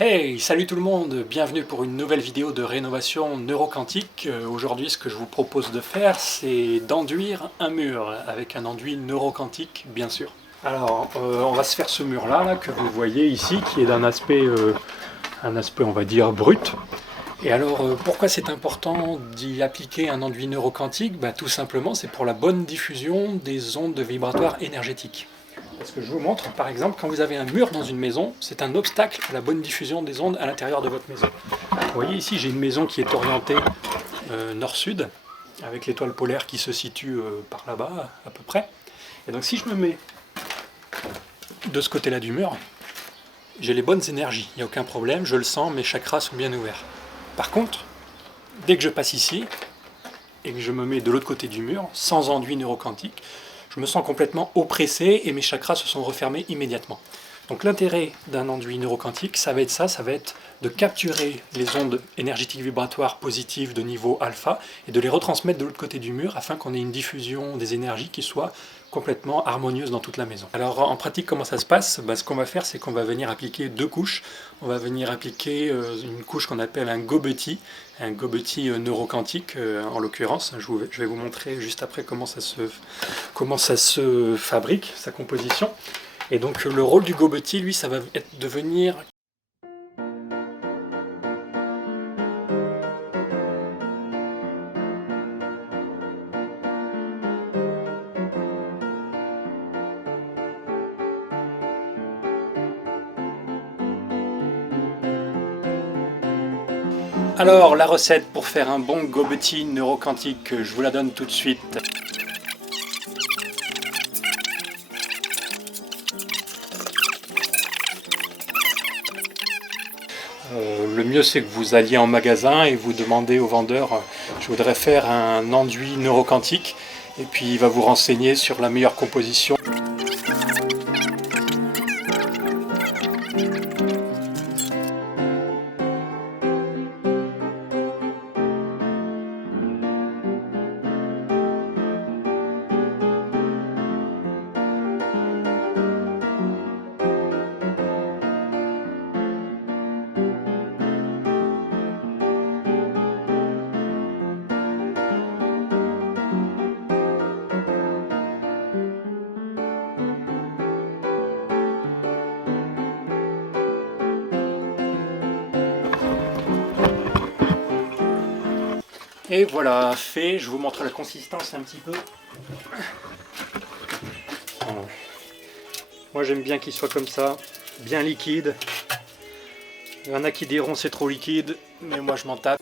Hey, salut tout le monde, bienvenue pour une nouvelle vidéo de rénovation neuroquantique. Aujourd'hui, ce que je vous propose de faire, c'est d'enduire un mur avec un enduit neuroquantique, bien sûr. Alors, on va se faire ce mur-là, que vous voyez ici, qui est d'un aspect, on va dire, brut. Et alors, pourquoi c'est important d'y appliquer un enduit neuroquantique? Tout simplement, c'est pour la bonne diffusion des ondes vibratoires énergétiques. Parce que je vous montre, par exemple, quand vous avez un mur dans une maison, c'est un obstacle à la bonne diffusion des ondes à l'intérieur de votre maison. Vous voyez ici, j'ai une maison qui est orientée nord-sud, avec l'étoile polaire qui se situe par là-bas, à peu près. Et donc si je me mets de ce côté-là du mur, j'ai les bonnes énergies, il n'y a aucun problème, je le sens, mes chakras sont bien ouverts. Par contre, dès que je passe ici, et que je me mets de l'autre côté du mur, sans enduit neuroquantique, je me sens complètement oppressé et mes chakras se sont refermés immédiatement. Donc l'intérêt d'un enduit neuroquantique, ça va être de capturer les ondes énergétiques vibratoires positives de niveau alpha et de les retransmettre de l'autre côté du mur afin qu'on ait une diffusion des énergies qui soit complètement harmonieuse dans toute la maison. Alors en pratique, comment ça se passe? Ce qu'on va faire, c'est qu'on va venir appliquer deux couches. On va venir appliquer une couche qu'on appelle un gobetti neuroquantique en l'occurrence. Je vais vous montrer juste après comment ça se fabrique, sa composition. Et donc le rôle du gobetti, lui, ça va être de venir. Alors la recette pour faire un bon gobetti neuroquantique, je vous la donne tout de suite. Le mieux c'est que vous alliez en magasin et vous demandez au vendeur je voudrais faire un enduit neuroquantique et puis il va vous renseigner sur la meilleure composition. Et voilà, fait, je vous montre la consistance un petit peu. Moi j'aime bien qu'il soit comme ça, bien liquide. Il y en a qui diront c'est trop liquide, mais moi je m'en tape.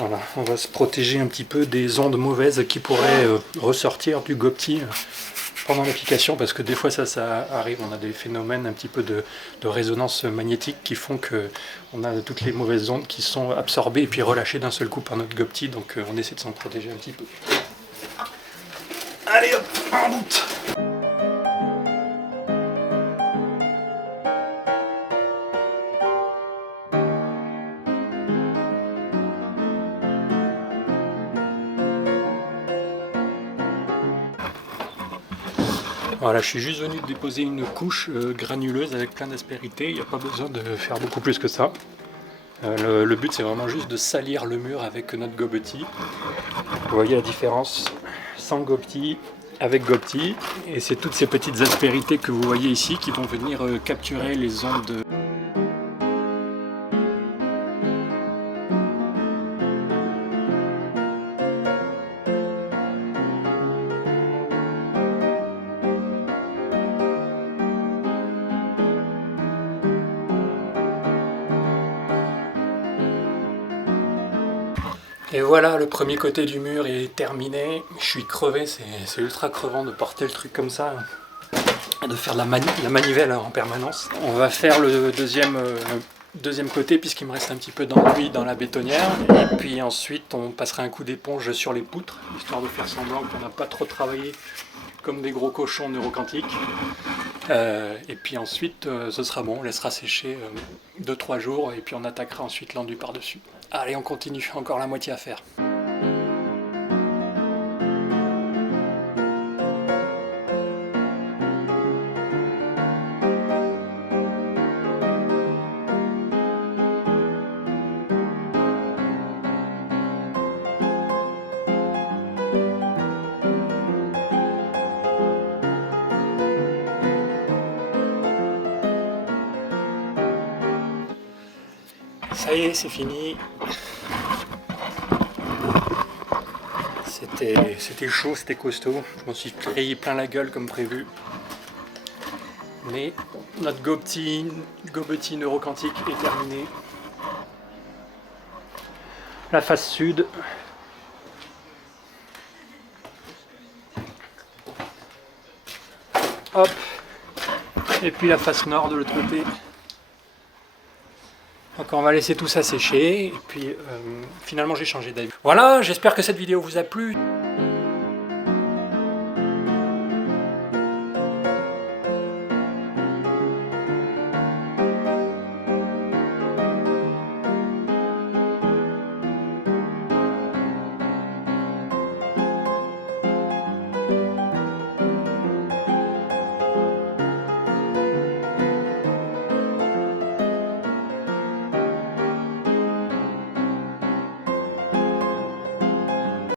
Voilà, on va se protéger un petit peu des ondes mauvaises qui pourraient ressortir du gobetti pendant l'application, parce que des fois ça arrive, on a des phénomènes un petit peu de résonance magnétique qui font que on a toutes les mauvaises ondes qui sont absorbées et puis relâchées d'un seul coup par notre gobetti, donc on essaie de s'en protéger un petit peu. Allez hop, en route! Voilà, je suis juste venu déposer une couche granuleuse avec plein d'aspérités, il n'y a pas besoin de faire beaucoup plus que ça. Le but c'est vraiment juste de salir le mur avec notre gobetti. Vous voyez la différence sans gobetti, avec gobetti, et c'est toutes ces petites aspérités que vous voyez ici qui vont venir capturer les ondes. Et voilà, le premier côté du mur est terminé. Je suis crevé, c'est ultra crevant de porter le truc comme ça, de faire de la manivelle en permanence. On va faire le deuxième côté puisqu'il me reste un petit peu d'enduit dans la bétonnière. Et puis ensuite, on passera un coup d'éponge sur les poutres, histoire de faire semblant qu'on n'a pas trop travaillé comme des gros cochons neuroquantiques. Et puis ensuite, ce sera bon, on laissera sécher 2-3 jours et puis on attaquera ensuite l'enduit par-dessus. Allez, on continue, encore la moitié à faire. Ça y est, c'est fini. C'était chaud, c'était costaud. Je m'en suis pris plein la gueule comme prévu. Mais notre gobetti neuroquantique est terminé. La face sud. Hop. Et puis la face nord de l'autre côté. Donc on va laisser tout ça sécher. Et puis finalement j'ai changé d'avis. Voilà, j'espère que cette vidéo vous a plu.